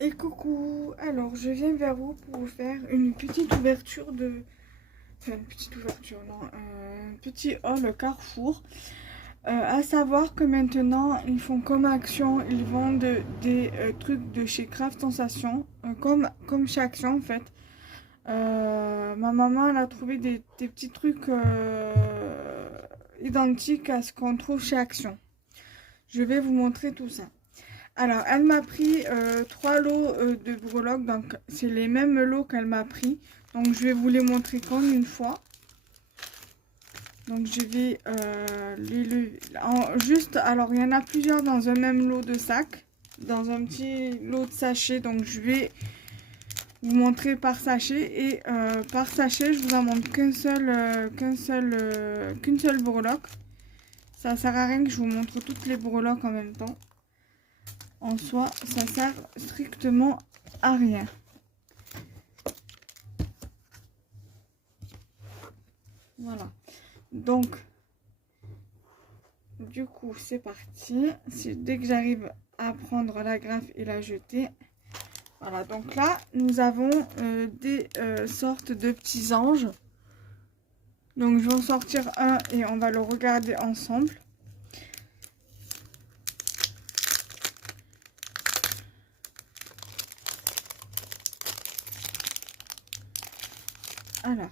Et coucou, alors je viens vers vous pour vous faire une petite ouverture de... Enfin, une petite ouverture, non, un petit haul Carrefour. À savoir que maintenant, ils font comme action, ils vendent des trucs de chez Craft Sensation, comme chez Action en fait. Ma maman, elle a trouvé des petits trucs identiques à ce qu'on trouve chez Action. Je vais vous montrer tout ça. Alors, elle m'a pris 3 lots de breloques, donc c'est les mêmes lots qu'elle m'a pris. Donc, je vais vous les montrer comme une fois. Donc, je vais les lever. Juste, alors, il y en a plusieurs dans un même lot de sac, dans un petit lot de sachet. Donc, je vais vous montrer par sachet. Et par sachet, je vous en montre qu'une seule breloque. Ça sert à rien que je vous montre toutes les breloques en même temps. En soi, ça sert strictement à rien. Voilà. Donc, du coup, c'est parti. Dès que j'arrive à prendre la graffe et la jeter. Voilà. Donc là, nous avons des sortes de petits anges. Donc, je vais en sortir un et on va le regarder ensemble. Alors.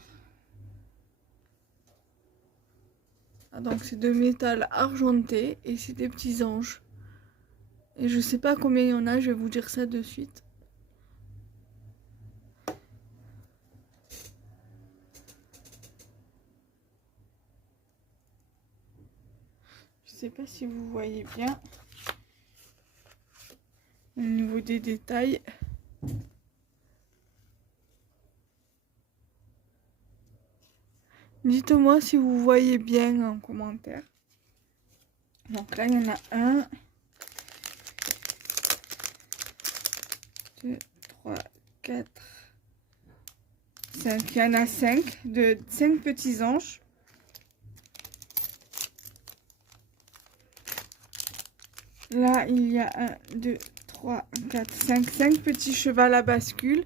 Donc c'est de métal argenté et c'est des petits anges. Et je sais pas combien il y en a, je vais vous dire ça de suite. Je sais pas si vous voyez bien au niveau des détails. Dites-moi si vous voyez bien en commentaire. Donc là, il y en a un, 2, 3, 4, 5. Il y en a 5, de 5 petits anges. Là, il y a 1, 2, 3, 4, 5. 5 petits chevals à bascule.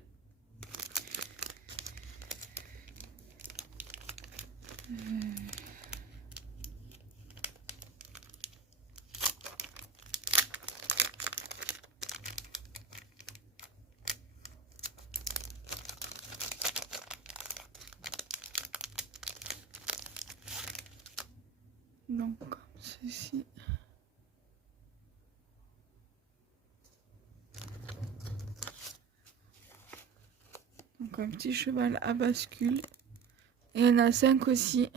Donc, comme ceci. Donc, un petit cheval à bascule. Et il y en a 5 aussi.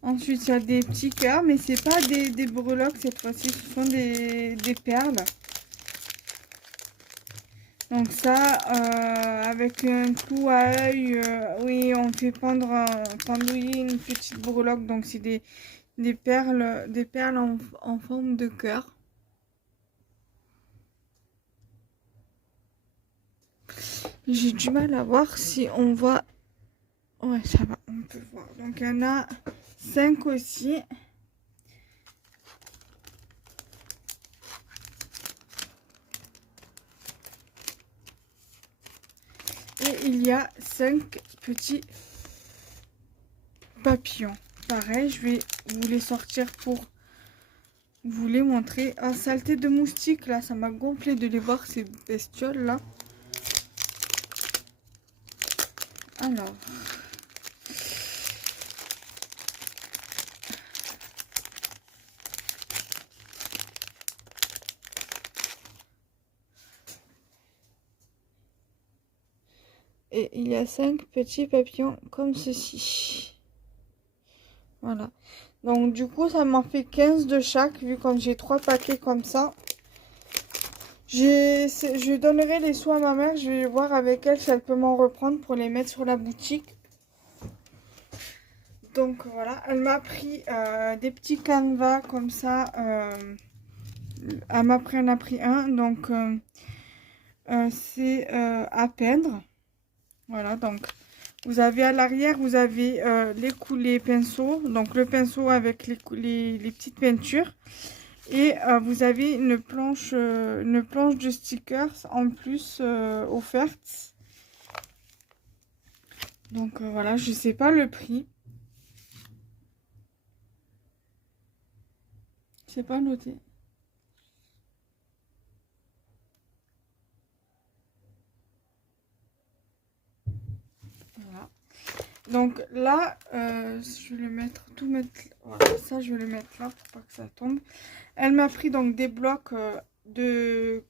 Ensuite, il y a des petits cœurs, mais c'est pas des breloques cette fois-ci, ce sont des perles. Donc ça, avec un clou à œil, oui, on fait pendouiller une petite breloque. Donc c'est des perles en forme de cœur. J'ai du mal à voir si on voit. Ouais, ça va, on peut voir. Donc il y en a 5 aussi. Et il y a 5 petits papillons. Pareil, je vais vous les sortir pour vous les montrer. Ah, saleté de moustiques, là, ça m'a gonflé de les voir, ces bestioles là. Alors. Et il y a 5 petits papillons comme ceci. Voilà. Donc du coup, ça m'en fait 15 de chaque, vu comme j'ai 3 paquets comme ça. Je donnerai les sous à ma mère, je vais voir avec elle si elle peut m'en reprendre pour les mettre sur la boutique. Donc voilà, elle m'a pris des petits canevas comme ça. Elle en a pris un, donc c'est à peindre. Voilà, donc vous avez à l'arrière, vous avez les pinceaux, donc le pinceau avec les petites peintures. Et vous avez une planche de stickers en plus offerte. Donc voilà, je sais pas le prix. C'est pas noté. Voilà. Donc là, je vais le mettre, voilà, ça je vais le mettre là pour pas que ça tombe. Elle m'a pris donc des blocs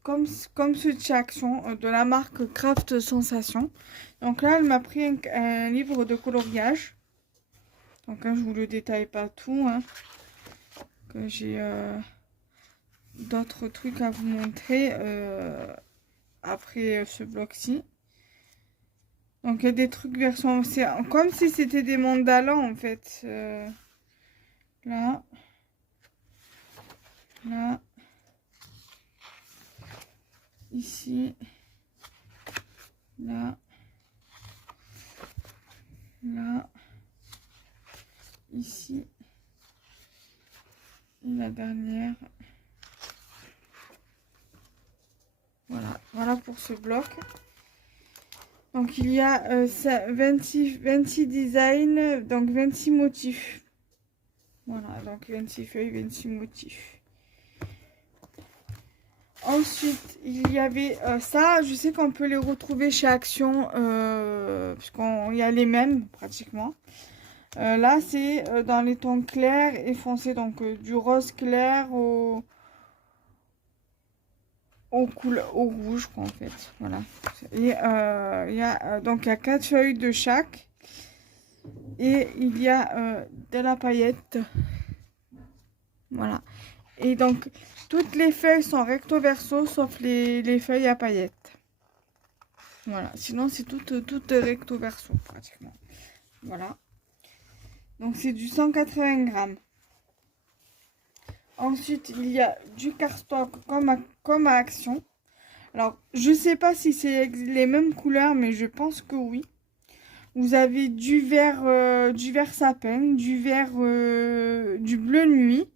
comme ceux de chez Action, de la marque Craft Sensation. Donc là, elle m'a pris un livre de coloriage. Donc hein, je vous le détaille pas tout, hein, que j'ai d'autres trucs à vous montrer après ce bloc-ci. Donc il y a des trucs version, c'est comme si c'était des mandalas en fait. Là, là, ici, là, là, ici, et la dernière. Voilà pour ce bloc. Donc il y a 26 designs, donc 26 motifs. Voilà, donc 26 feuilles, 26 motifs. Ensuite, il y avait ça, je sais qu'on peut les retrouver chez Action, puisqu'il y a les mêmes pratiquement. Là, c'est dans les tons clairs et foncés, donc du rose clair au rouge, quoi, en fait. Voilà. Et donc, il y a 4 feuilles de chaque. Et il y a de la paillette. Voilà. Et donc, toutes les feuilles sont recto verso, sauf les feuilles à paillettes. Voilà. Sinon, c'est toutes recto verso, pratiquement. Voilà. Donc, c'est du 180 grammes. Ensuite, il y a du cardstock comme à Action. Alors, je sais pas si c'est les mêmes couleurs, mais je pense que oui. Vous avez du vert sapin, du bleu nuit,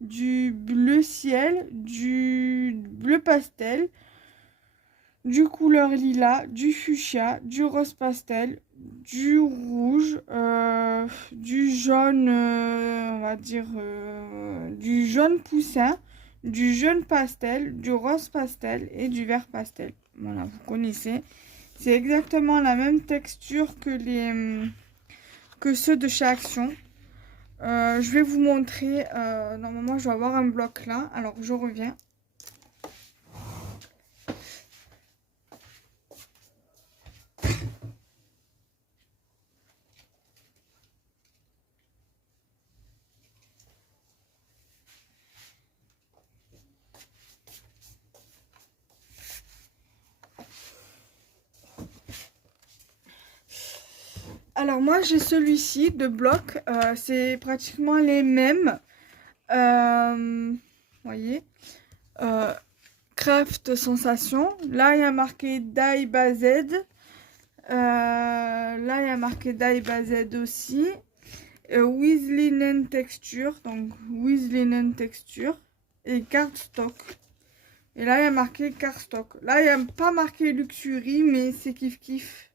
du bleu ciel, du bleu pastel, du couleur lilas, du fuchsia, du rose pastel, du rouge, du jaune, on va dire, du jaune poussin, du jaune pastel, du rose pastel et du vert pastel. Voilà, vous connaissez. C'est exactement la même texture que ceux de chez Action. Je vais vous montrer. Normalement, je vais avoir un bloc là. Alors, je reviens. Alors moi j'ai celui-ci de bloc, c'est pratiquement les mêmes, voyez, Craft Sensation, là il y a marqué Dye Bazed, là il y a marqué Dye Bazed aussi, With Linen Texture, donc With Linen Texture, et Cardstock. Et là il y a marqué Cardstock, là il n'y a pas marqué Luxury mais c'est kiff kiff.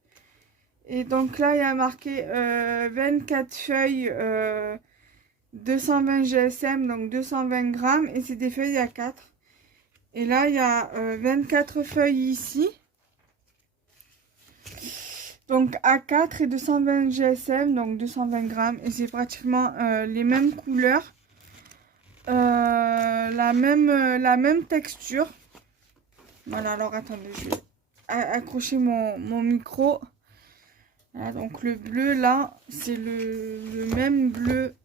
Et donc là, il y a marqué 24 feuilles, 220 GSM, donc 220 grammes. Et c'est des feuilles à 4. Et là, il y a 24 feuilles ici. Donc A4 et 220 GSM, donc 220 grammes. Et c'est pratiquement les mêmes couleurs. La même texture. Voilà, alors attendez, je vais accrocher mon micro. Voilà, donc le bleu là, c'est le même bleu,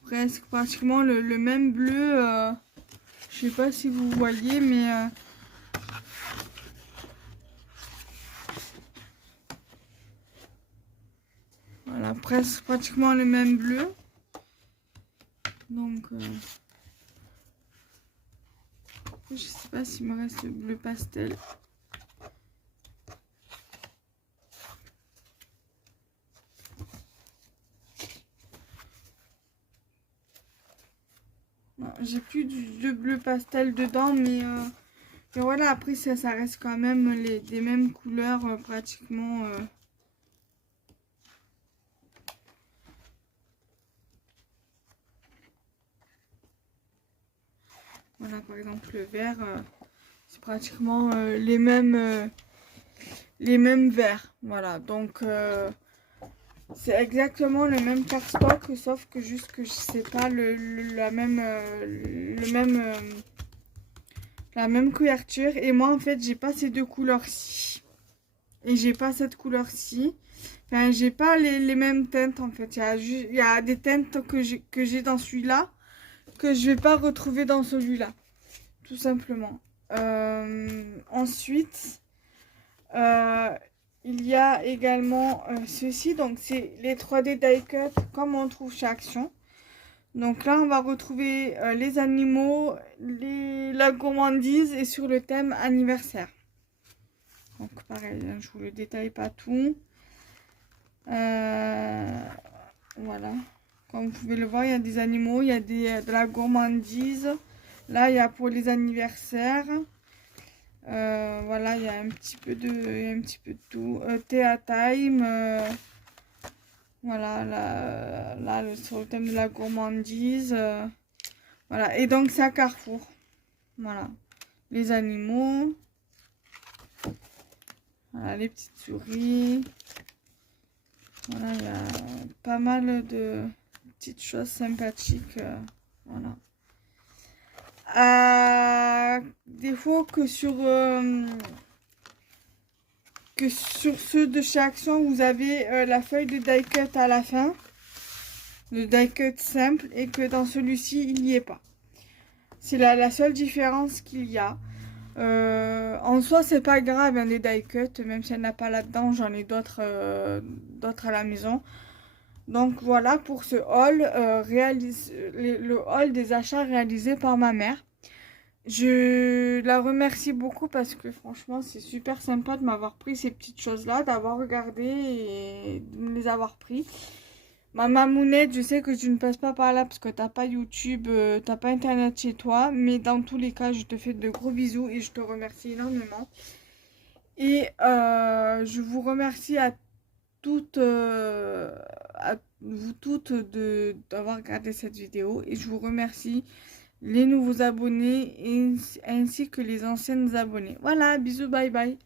presque pratiquement le même bleu, je sais pas si vous voyez, mais voilà, presque pratiquement le même bleu. Donc Je sais pas s'il me reste le bleu pastel. J'ai plus de bleu pastel dedans, mais voilà, après ça reste quand même des mêmes couleurs pratiquement. Voilà, par exemple le vert, c'est pratiquement les mêmes verts. Voilà, donc c'est exactement le même cardstock, sauf que juste que c'est pas la même couverture. Et moi en fait j'ai pas ces deux couleurs-ci. Et j'ai pas cette couleur-ci. Enfin, j'ai pas les mêmes teintes en fait. Il y a des teintes que j'ai dans celui-là que je vais pas retrouver dans celui-là. Tout simplement. Ensuite, il y a également ceci. Donc, c'est les 3D die cut comme on trouve chez Action. Donc là, on va retrouver les animaux, la gourmandise et sur le thème anniversaire. Donc pareil, je vous le détaille pas tout. Voilà. Comme vous pouvez le voir, il y a des animaux, il y a de la gourmandise. Là, il y a pour les anniversaires. Voilà, il y a un petit peu de tout. Thea Time. Voilà, là, sur le thème de la gourmandise. Voilà, et donc c'est à Carrefour. Voilà, les animaux. Voilà, les petites souris. Voilà, il y a pas mal de petites choses sympathiques. Voilà. Défaut que sur ceux de chez Action, vous avez la feuille de die cut à la fin. Le die cut simple. Et que dans celui-ci, il n'y est pas. C'est la seule différence qu'il y a. En soi, c'est pas grave, hein, les die cut, même si elle n'a pas là-dedans, j'en ai d'autres à la maison. Donc voilà pour ce haul, le haul des achats réalisés par ma mère. Je la remercie beaucoup parce que franchement, c'est super sympa de m'avoir pris ces petites choses-là, d'avoir regardé et de me les avoir pris. Ma mamounette, je sais que tu ne passes pas par là parce que t'as pas YouTube, t'as pas internet chez toi. Mais dans tous les cas, je te fais de gros bisous et je te remercie énormément. Et je vous remercie à vous toutes d'avoir regardé cette vidéo. Et je vous remercie les nouveaux abonnés ainsi que les anciennes abonnés. Voilà, bisous, bye bye.